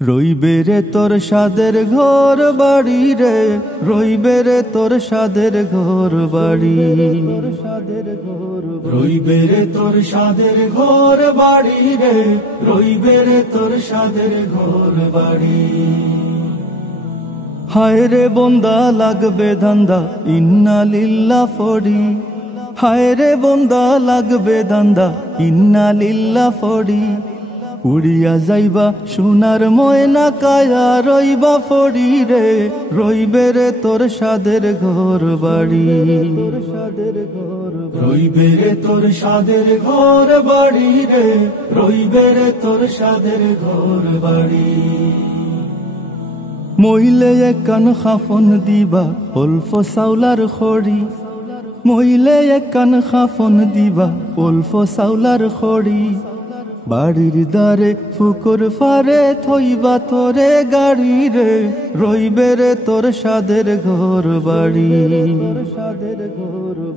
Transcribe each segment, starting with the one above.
রইবে রে তোর সাদের ঘর বাড়ি রে, রইবে রে তোর সাদের ঘর বাড়ি, রইবে রে তোর সাদের ঘর বাড়ি রে, রইবে রে তোর সাদের ঘর বাড়ি। হায় রে বন্দা লাগবে ধান্দা ইন্না লিল্লাহ ফড়ি, হায় রে বন্দা লাগবে ধান্দা ইন্না লিল্লাহ ফড়ি। উড়িয়া যাইবা সোনার ময়না কায়া রইবা ফড়ি রে, রইবে রে তোর সাদের ঘর বাড়ি, রইবে রে তোর সাদের ঘর বাড়ি রে, রইবে রে তোর সাদের ঘর বাড়ি। মইলে একান খাফন দিবা অল্প চাউলার খড়ি, মইলে একান খাফন দিবা অল্প চাউলার খড়ি। বাড়ির দ্বারে ফুকুর ফারে থইবা তোরে গাড়ি রে, রইবে রে তোর সাদের ঘর বাড়ি,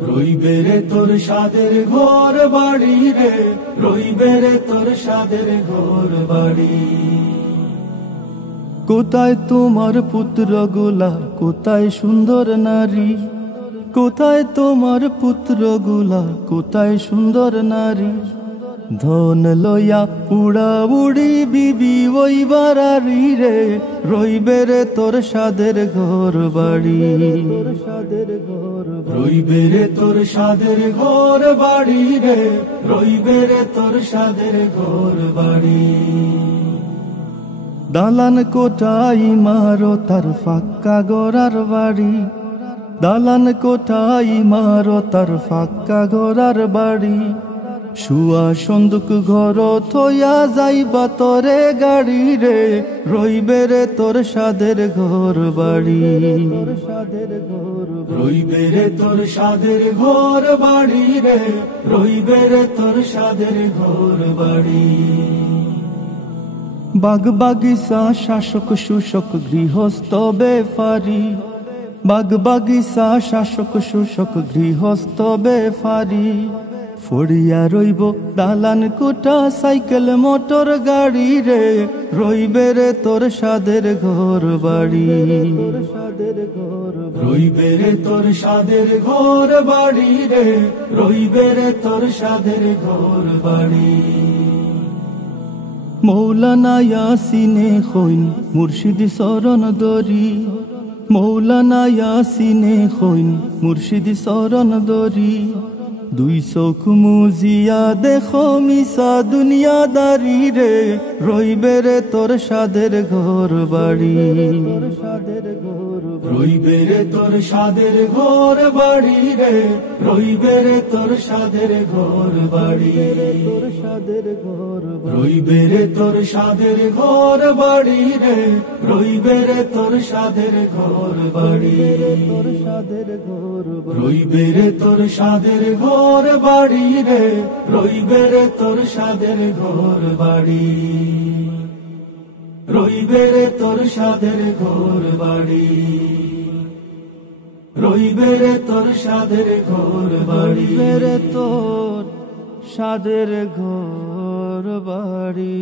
রইবে রে তোর সাদের ঘর বাড়ি রে, রইবে রে তোর সাদের ঘর বাড়ি। কোথায় তোমার পুত্র গুলা, কোথায় সুন্দর নারী, কোথায় তোমার পুত্র গুলা, কোথায় সুন্দর নারী। ধন লইয়া উড়া উড়ি বিবি ওই বাড়ি রে, রইবে রে তোর সাদের ঘর বাড়ি, রইবে রে তোর সাদের ঘর বাড়ি রে, রইবে রে তোর সাদের ঘর বাড়ি। দালান কোঠাই মারো তার ফাঁকা গড়ার বাড়ি, দালান কোঠাই মারো তার ফাঁকা গড়ার বাড়ি। শুয়া সন্দুক ঘর থইয়া যাইবা তোরে গাড়ি রে, রইবে রে তোর সাদের ঘর বাড়ি, রইবে রে তোর সাদের ঘর বাড়ি রে, রইবে রে তোর সাদের ঘর বাড়ি। বাগ বাগিচা শাসক শুষক গৃহস্থ বেফারি, বাগ বাগিচা শাসক শুষক গৃহস্থ বেফারি। ফড়িয়া রইব দালান কোঠা সাইকেল মোটর গাড়ি রে, রইবে রে তোর সাদের ঘর বাড়ি, রইবে রে তোর সাদের ঘর বাড়ি রে, রইবে রে তোর সাদের ঘর বাড়ি। মৌলানা ইয়াসিনে খৈন মুর্শিদ শরণ দরি, মৌলানা ইয়াসিনে খৈন মুর্শিদ শরণ দরি। দুই চোখ মুজিয়া দেখো মিশা দুনিয়াদারি রে, রইবে রে তোর সাদের ঘর বাড়ি, রইবে রে তোর সাদের ঘর বাড়ি রে, রইবে রে তোর সাদের ঘর বাড়ি, রইবে রে তোর সাদের ঘর বাড়ি রে, রইবে রে তোর সাদের ঘর বাড়ি, রইবে রে তোর সাদের ঘর বাড়ি রে, রইবে রে তোর সাদের ঘর বাড়ি, রইবে রে তোর সাদের ঘর বাড়ি, রইবে রে তোর সাদের ঘর বাড়ি, রইবে রে তোর সাদের ঘর বাড়ি।